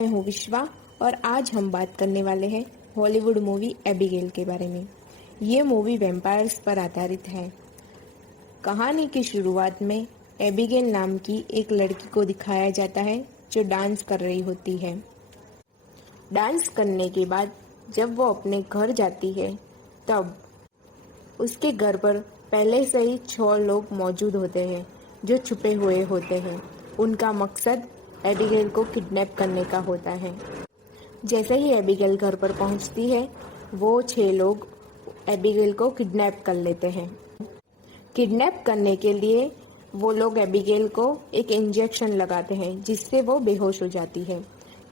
मैं हूँ विश्वा और आज हम बात करने वाले हैं हॉलीवुड मूवी एबिगेल के बारे में। ये मूवी वैम्पायर्स पर आधारित है। कहानी की शुरुआत में एबिगेल नाम की एक लड़की को दिखाया जाता है जो डांस कर रही होती है। डांस करने के बाद जब वो अपने घर जाती है तब उसके घर पर पहले से ही 6 लोग मौजूद होते हैं जो छुपे हुए होते हैं। उनका मकसद एबिगेल को किडनैप करने का होता है। जैसे ही एबिगेल घर पर पहुंचती है वो 6 लोग एबिगेल को किडनैप कर लेते हैं। किडनैप करने के लिए वो लोग एबिगेल को एक इंजेक्शन लगाते हैं जिससे वो बेहोश हो जाती है।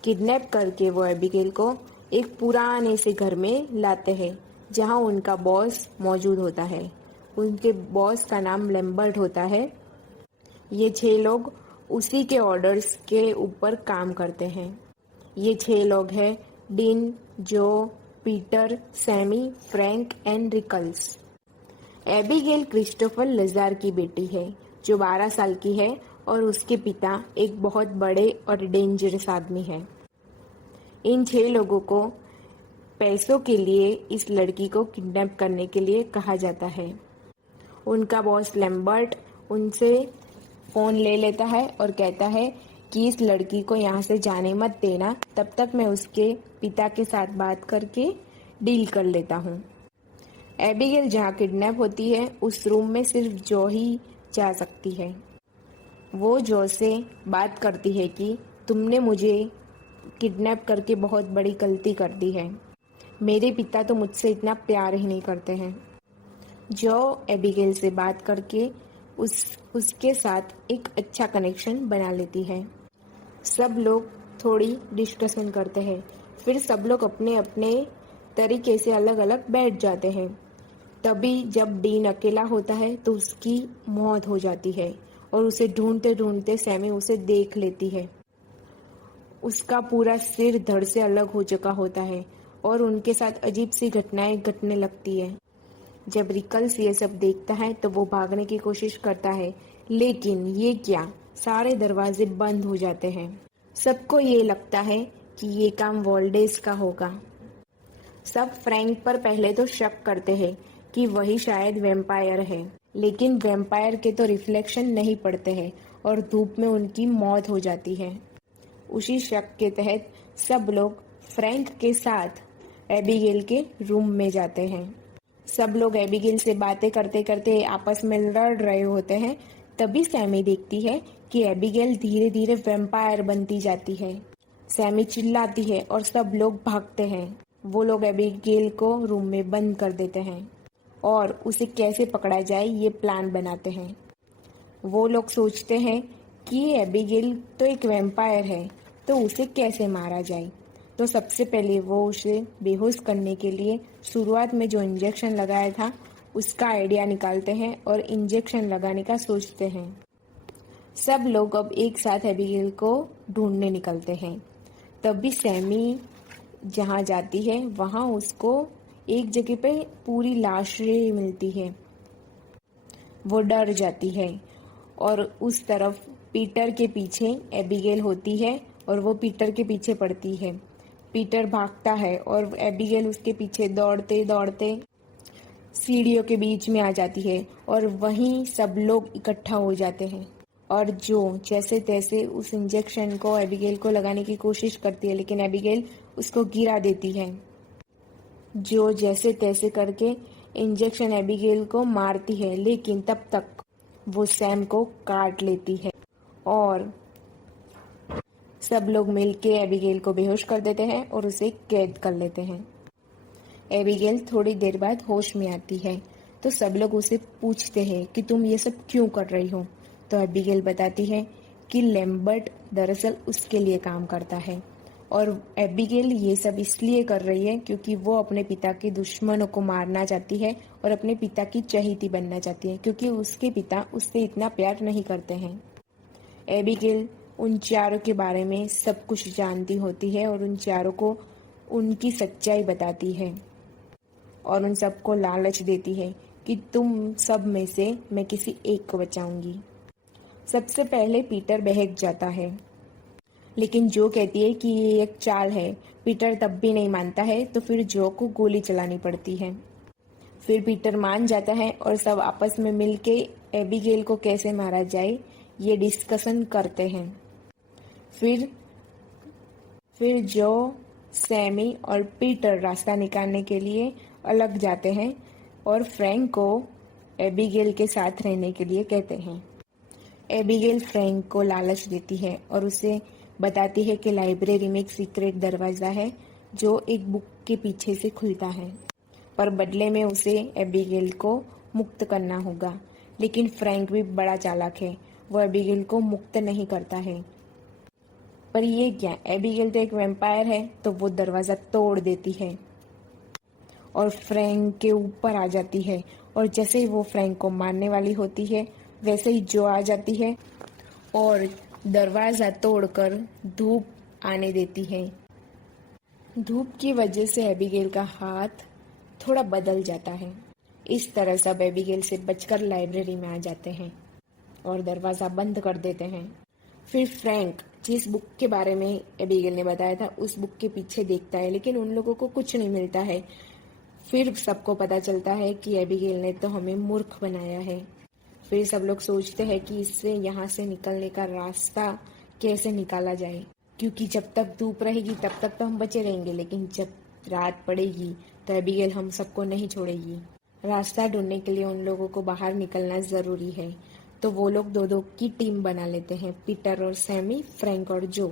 किडनैप करके वो एबिगेल को एक पुराने से घर में लाते हैं जहां उनका बॉस मौजूद होता है। उनके बॉस का नाम लैम्बर्ट होता है। ये 6 लोग उसी के ऑर्डर्स के ऊपर काम करते हैं। ये 6 लोग हैं Dean, Joe, Peter, Sammy, Frank and Rickles. Abigail Christopher Lazar की बेटी है जो 12 साल की है और उसके पिता एक बहुत बड़े और डेंजरस आदमी है। इन 6 लोगों को पैसों के लिए इस लड़की को किडनैप करने के लिए कहा जाता है। उनका बॉस लैम्बर्ट उनसे फ़ोन ले लेता है और कहता है कि इस लड़की को यहाँ से जाने मत देना, तब तक मैं उसके पिता के साथ बात करके डील कर लेता हूँ। एबिगेल जहाँ किडनैप होती है उस रूम में सिर्फ जो ही जा सकती है। वो जो से बात करती है कि तुमने मुझे किडनैप करके बहुत बड़ी गलती कर दी है। मेरे पिता तो मुझसे इतना प्यार ही नहीं करते हैं। जो एबिगेल से बात करके उसके साथ एक अच्छा कनेक्शन बना लेती है। सब लोग थोड़ी डिस्कशन करते हैं, फिर सब लोग अपने अपने तरीके से अलग अलग बैठ जाते हैं। तभी जब डीन अकेला होता है तो उसकी मौत हो जाती है और उसे ढूंढते ढूंढते सैमी उसे देख लेती है। उसका पूरा सिर धड़ से अलग हो चुका होता है और उनके साथ अजीब सी घटनाएं घटने लगती है। जब रिकल्स ये सब देखता है तो वो भागने की कोशिश करता है, लेकिन ये क्या, सारे दरवाजे बंद हो जाते हैं। सबको ये लगता है कि ये काम वोल्डेस का होगा। सब फ्रैंक पर पहले तो शक करते हैं कि वही शायद वैम्पायर है, लेकिन वैम्पायर के तो रिफ्लेक्शन नहीं पड़ते हैं और धूप में उनकी मौत हो जाती है। उसी शक के तहत सब लोग फ्रैंक के साथ एबिगेल के रूम में जाते हैं। सब लोग एबिगेल से बातें करते करते आपस में लड़ रहे होते हैं। तभी सैमी देखती है कि एबिगेल धीरे धीरे वैम्पायर बनती जाती है। सैमी चिल्लाती है और सब लोग भागते हैं। वो लोग एबिगेल को रूम में बंद कर देते हैं और उसे कैसे पकड़ा जाए ये प्लान बनाते हैं। वो लोग सोचते हैं कि एबिगेल तो एक वैम्पायर है, तो उसे कैसे मारा जाए। तो सबसे पहले वो उसे बेहोश करने के लिए शुरुआत में जो इंजेक्शन लगाया था उसका आइडिया निकालते हैं और इंजेक्शन लगाने का सोचते हैं। सब लोग अब एक साथ एबिगेल को ढूंढने निकलते हैं। तभी सैमी जहाँ जाती है वहाँ उसको एक जगह पे पूरी लाशें मिलती है। वो डर जाती है और उस तरफ पीटर के पीछे एबिगेल होती है और वो पीटर के पीछे पड़ती है। पीटर भागता है और एबिगेल उसके पीछे दौड़ते दौड़ते सीढ़ियों के बीच में आ जाती है और वहीं सब लोग इकट्ठा हो जाते हैं और जो जैसे तैसे उस इंजेक्शन को एबिगेल को लगाने की कोशिश करती है, लेकिन एबिगेल उसको गिरा देती है। जो जैसे तैसे करके इंजेक्शन एबिगेल को मारती है, लेकिन तब तक वो सैम को काट लेती है और सब लोग मिलके एबिगेल को बेहोश कर देते हैं और उसे कैद कर लेते हैं। एबिगेल थोड़ी देर बाद होश में आती है तो सब लोग उसे पूछते हैं कि तुम ये सब क्यों कर रही हो। तो एबिगेल बताती है कि लैम्बर्ट दरअसल उसके लिए काम करता है और एबिगेल ये सब इसलिए कर रही है क्योंकि वो अपने पिता के दुश्मनों को मारना चाहती है और अपने पिता की चहेती बनना चाहती है, क्योंकि उसके पिता उससे इतना प्यार नहीं करते हैं। एबिगेल उन चारों के बारे में सब कुछ जानती होती है और उन चारों को उनकी सच्चाई बताती है और उन सबको लालच देती है कि तुम सब में से मैं किसी एक को बचाऊंगी। सबसे पहले पीटर बहक जाता है, लेकिन जो कहती है कि ये एक चाल है। पीटर तब भी नहीं मानता है, तो फिर जो को गोली चलानी पड़ती है। फिर पीटर मान जाता है और सब आपस में मिलके एबिगेल को कैसे मारा जाए ये डिस्कशन करते हैं। फिर फिर जो, सैमी और पीटर रास्ता निकालने के लिए अलग जाते हैं और फ्रैंक को एबिगेल के साथ रहने के लिए कहते हैं। एबिगेल फ्रैंक को लालच देती है और उसे बताती है कि लाइब्रेरी में एक सीक्रेट दरवाजा है जो एक बुक के पीछे से खुलता है, पर बदले में उसे एबिगेल को मुक्त करना होगा। लेकिन फ्रैंक भी बड़ा चालाक है, वो एबिगेल को मुक्त नहीं करता है। पर ये क्या, एबिगेल तो एक वैम्पायर है, तो वो दरवाजा तोड़ देती है और फ्रैंक के ऊपर आ जाती है। और जैसे ही वो फ्रैंक को मारने वाली होती है, वैसे ही जो आ जाती है और दरवाजा तोड़कर धूप आने देती है। धूप की वजह से एबिगेल का हाथ थोड़ा बदल जाता है। इस तरह सब एबिगेल से बचकर लाइब्रेरी में आ जाते हैं और दरवाजा बंद कर देते हैं। फिर फ्रैंक जिस बुक के बारे में एबिगेल ने बताया था उस बुक के पीछे देखता है, लेकिन उन लोगों को कुछ नहीं मिलता है। फिर सबको पता चलता है कि एबिगेल ने तो हमें मूर्ख बनाया है। फिर सब लोग सोचते हैं कि इससे यहाँ से निकलने का रास्ता कैसे निकाला जाए, क्योंकि जब तक धूप रहेगी तब तक तो हम बचे रहेंगे, लेकिन जब रात पड़ेगी तो एबिगेल हम सबको नहीं छोड़ेगी। रास्ता ढूंढने के लिए उन लोगों को बाहर निकलना जरूरी है। तो वो लोग दो दो की टीम बना लेते हैं, पीटर और सैमी, फ्रैंक और जो।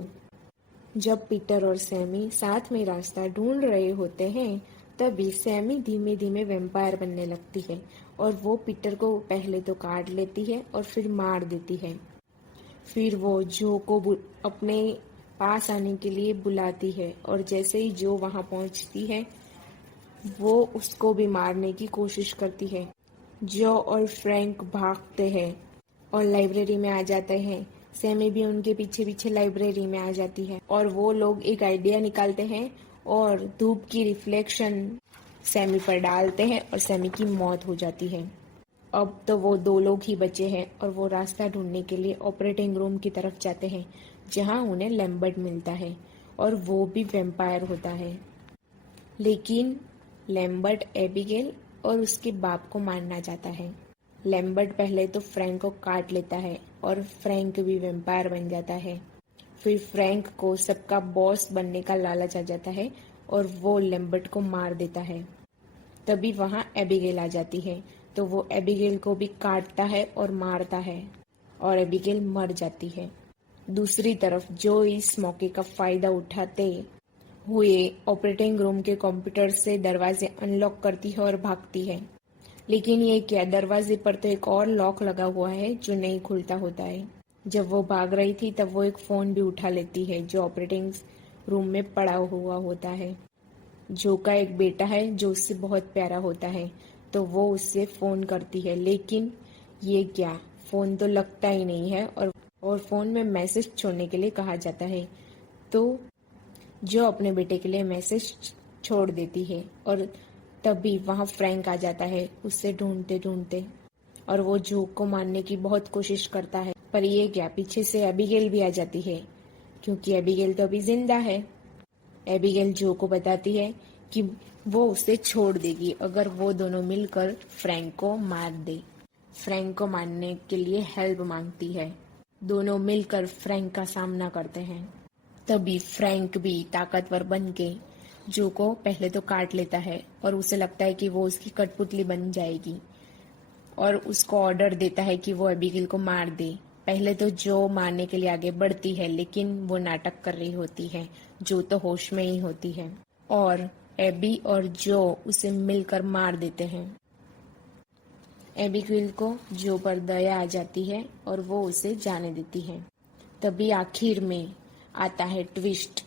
जब पीटर और सैमी साथ में रास्ता ढूंढ रहे होते हैं, तभी सैमी धीमे धीमे वैम्पायर बनने लगती है और वो पीटर को पहले तो काट लेती है और फिर मार देती है। फिर वो जो को अपने पास आने के लिए बुलाती है और जैसे ही जो वहां पहुंचती है वो उसको भी मारने की कोशिश करती है। जो और फ्रैंक भागते हैं और लाइब्रेरी में आ जाते हैं। सैमी भी उनके पीछे पीछे लाइब्रेरी में आ जाती है और वो लोग एक आइडिया निकालते हैं और धूप की रिफ्लेक्शन सैमी पर डालते हैं और सैमी की मौत हो जाती है। अब तो वो दो लोग ही बचे हैं और वो रास्ता ढूंढने के लिए ऑपरेटिंग रूम की तरफ जाते हैं, जहां उन्हें लैम्बर्ट मिलता है और वो भी वैम्पायर होता है। लेकिन लैम्बर्ट एबिगेल और उसके बाप को मारना चाहता है। लैम्बर्ट पहले तो फ्रैंक को काट लेता है और फ्रैंक भी वैम्पायर बन जाता है। फिर फ्रैंक को सबका बॉस बनने का लालच आ जाता है और वो लैम्बर्ट को मार देता है। तभी वहां एबिगेल आ जाती है, तो वो एबिगेल को भी काटता है और मारता है और एबिगेल मर जाती है। दूसरी तरफ जो इस मौके का फायदा उठाते हुए ऑपरेटिंग रूम के कंप्यूटर से दरवाजे अनलॉक करती है और भागती है। लेकिन ये क्या, दरवाजे पर तो एक और लॉक लगा हुआ है जो नहीं खुलता होता है। जब वो भाग रही थी तब वो एक फोन भी उठा लेती है जो ऑपरेटिंग रूम में पड़ा हुआ होता है। जो का एक बेटा है जो उससे बहुत प्यारा होता है, तो वो उससे फोन करती है। लेकिन ये क्या, फोन तो लगता ही नहीं है और फोन में मैसेज छोड़ने के लिए कहा जाता है। तो जो अपने बेटे के लिए मैसेज छोड़ देती है और तभी वहां फ्रैंक आ जाता है उससे ढूंढते ढूंढते और वो जो को मारने की बहुत कोशिश करता है। पर ये क्या, पीछे से एबिगेल भी आ जाती है, क्योंकि एबिगेल तो अभी जिंदा है। एबिगेल जो को बताती है कि वो उसे छोड़ देगी अगर वो दोनों मिलकर फ्रैंक को मार दे। फ्रैंक को मारने के लिए हेल्प मांगती है। दोनों मिलकर फ्रैंक का सामना करते हैं। तभी फ्रैंक भी ताकतवर बन के जो को पहले तो काट लेता है और उसे लगता है कि वो उसकी कठपुतली बन जाएगी और उसको ऑर्डर देता है कि वो एबिगेल को मार दे। पहले तो जो मारने के लिए आगे बढ़ती है, लेकिन वो नाटक कर रही होती है। जो तो होश में ही होती है और एबी और जो उसे मिलकर मार देते हैं। एबिगेल को जो पर दया आ जाती है और वो उसे जाने देती है। तभी आखिर में आता है ट्विस्ट।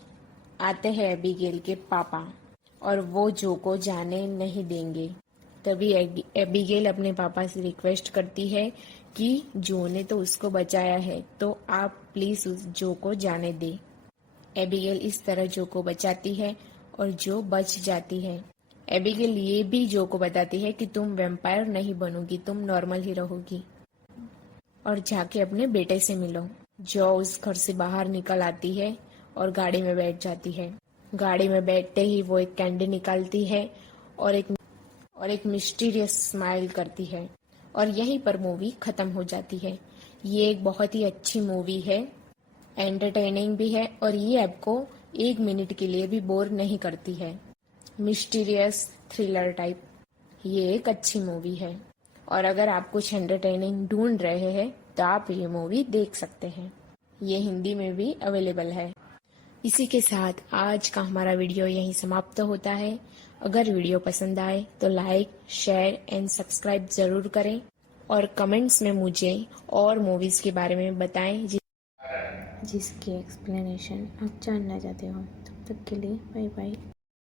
आते हैं एबिगेल के पापा और वो जो को जाने नहीं देंगे। तभी एबिगेल अपने पापा से रिक्वेस्ट करती है कि जो ने तो उसको बचाया है, तो आप प्लीज उस जो को जाने दे। एबिगेल इस तरह जो को बचाती है और जो बच जाती है। एबिगेल ये भी जो को बताती है कि तुम वैम्पायर नहीं बनोगी, तुम नॉर्मल ही रहोगी और जाके अपने बेटे से मिलो। जो उस घर से बाहर निकल आती है और गाड़ी में बैठ जाती है। गाड़ी में बैठते ही वो एक कैंडी निकालती है और एक मिस्टीरियस स्माइल करती है और यहीं पर मूवी खत्म हो जाती है। ये एक बहुत ही अच्छी मूवी है, एंटरटेनिंग भी है और ये आपको 1 मिनट के लिए भी बोर नहीं करती है। मिस्टीरियस थ्रिलर टाइप ये एक अच्छी मूवी है और अगर आप कुछ एंटरटेनिंग ढूंढ रहे हैं तो आप ये मूवी देख सकते हैं। ये हिंदी में भी अवेलेबल है। इसी के साथ आज का हमारा वीडियो यहीं समाप्त होता है। अगर वीडियो पसंद आए तो लाइक, शेयर एंड सब्सक्राइब ज़रूर करें और कमेंट्स में मुझे और मूवीज़ के बारे में बताएं जिसकी एक्सप्लेनेशन आप जानना चाहते हो। तब तक के लिए बाय बाय।